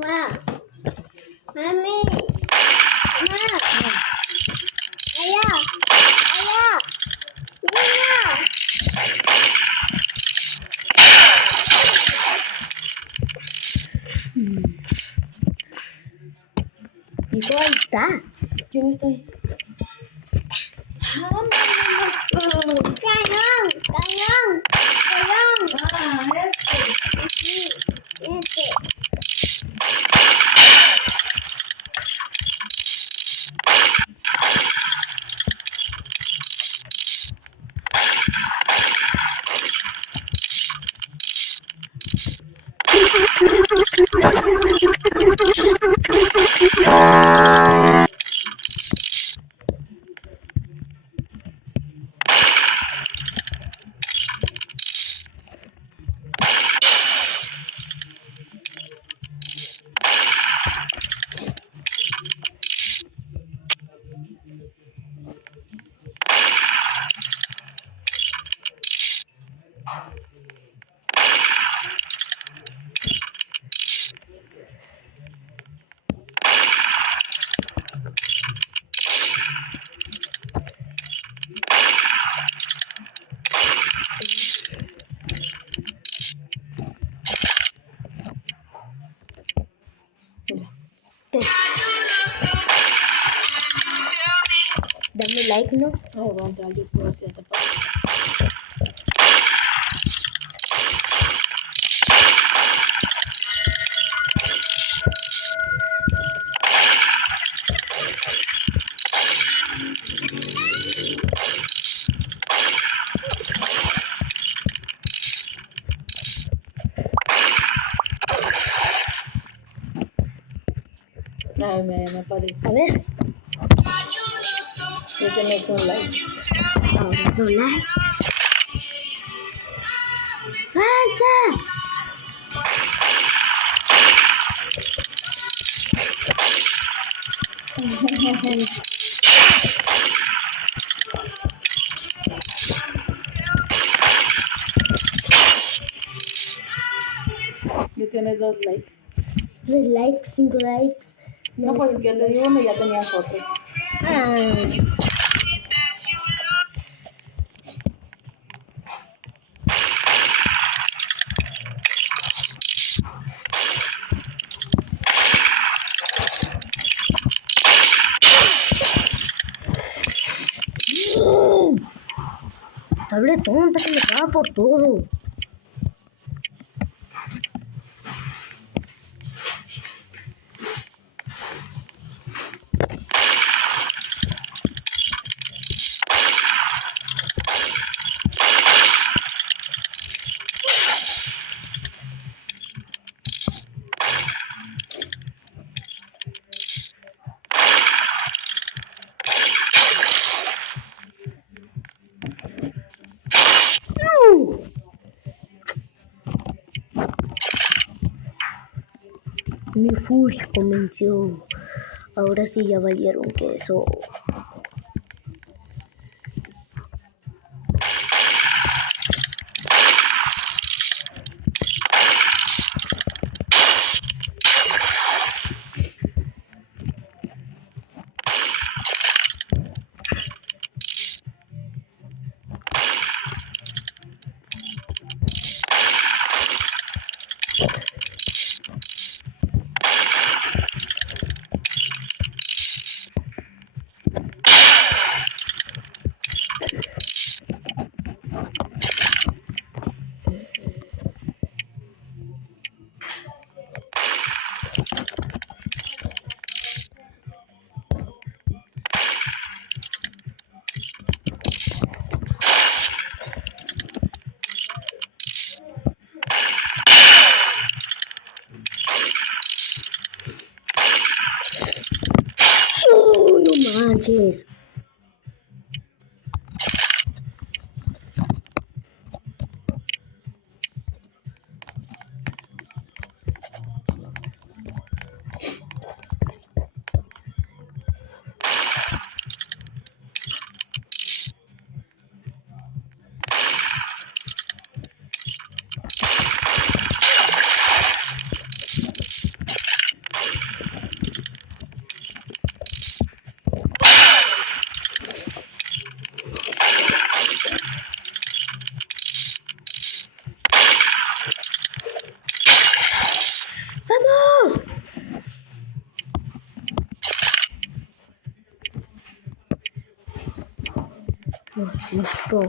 Ma, mami, ma, ayah, ayah, ayah. Hijo, ahí está. ¿Quién está ahí? Cañón, cañón, cañón. Sí, este. Dame like, ¿no? Oh, aguanta, yo puedo hacer tapar. Ay, me aparece. A ver. Ese no es un like. Ahora no like. ¡Falta! Y tienes 2 likes. 3 likes, 5 likes. No, pues es que yo te digo uno y ya tenía foto. Ah. Tablet tonta que me paga por todo. Mi furia comenzó. Ahora sí ya valieron queso. No manches. Nos gustó.